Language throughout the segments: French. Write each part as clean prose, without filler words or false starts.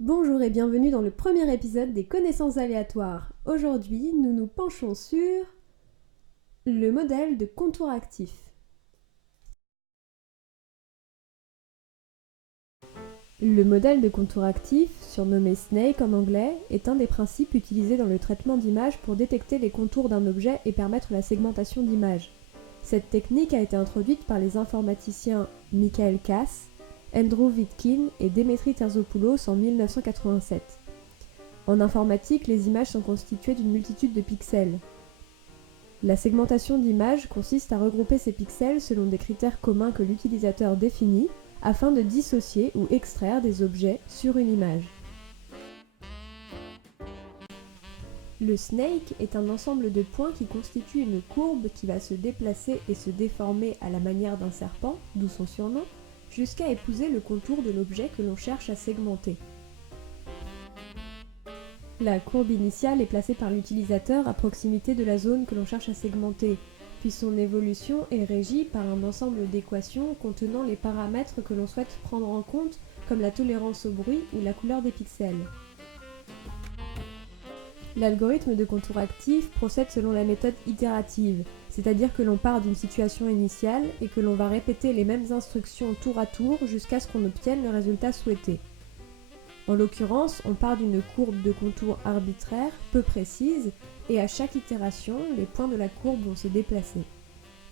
Bonjour et bienvenue dans le premier épisode des connaissances aléatoires. Aujourd'hui, nous nous penchons sur le modèle de contour actif. Le modèle de contour actif, surnommé SNAKE en anglais, est un des principes utilisés dans le traitement d'images pour détecter les contours d'un objet et permettre la segmentation d'images. Cette technique a été introduite par les informaticiens Michael Kass, Andrew Witkin et Demetri Terzopoulos en 1987. En informatique, les images sont constituées d'une multitude de pixels. La segmentation d'images consiste à regrouper ces pixels selon des critères communs que l'utilisateur définit afin de dissocier ou extraire des objets sur une image. Le SNAKE est un ensemble de points qui constitue une courbe qui va se déplacer et se déformer à la manière d'un serpent, d'où son surnom, jusqu'à épouser le contour de l'objet que l'on cherche à segmenter. La courbe initiale est placée par l'utilisateur à proximité de la zone que l'on cherche à segmenter, puis son évolution est régie par un ensemble d'équations contenant les paramètres que l'on souhaite prendre en compte, comme la tolérance au bruit ou la couleur des pixels. L'algorithme de contour actif procède selon la méthode itérative, c'est-à-dire que l'on part d'une situation initiale et que l'on va répéter les mêmes instructions tour à tour jusqu'à ce qu'on obtienne le résultat souhaité. En l'occurrence, on part d'une courbe de contour arbitraire, peu précise, et à chaque itération, les points de la courbe vont se déplacer.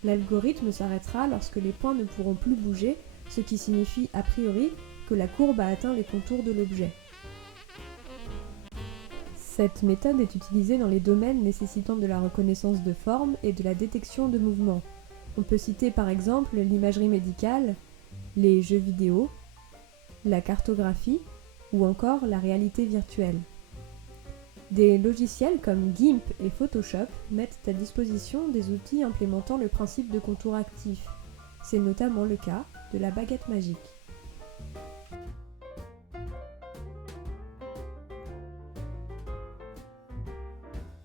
L'algorithme s'arrêtera lorsque les points ne pourront plus bouger, ce qui signifie a priori que la courbe a atteint les contours de l'objet. Cette méthode est utilisée dans les domaines nécessitant de la reconnaissance de forme et de la détection de mouvements. On peut citer par exemple l'imagerie médicale, les jeux vidéo, la cartographie, ou encore la réalité virtuelle. Des logiciels comme GIMP et Photoshop mettent à disposition des outils implémentant le principe de contour actif. C'est notamment le cas de la baguette magique.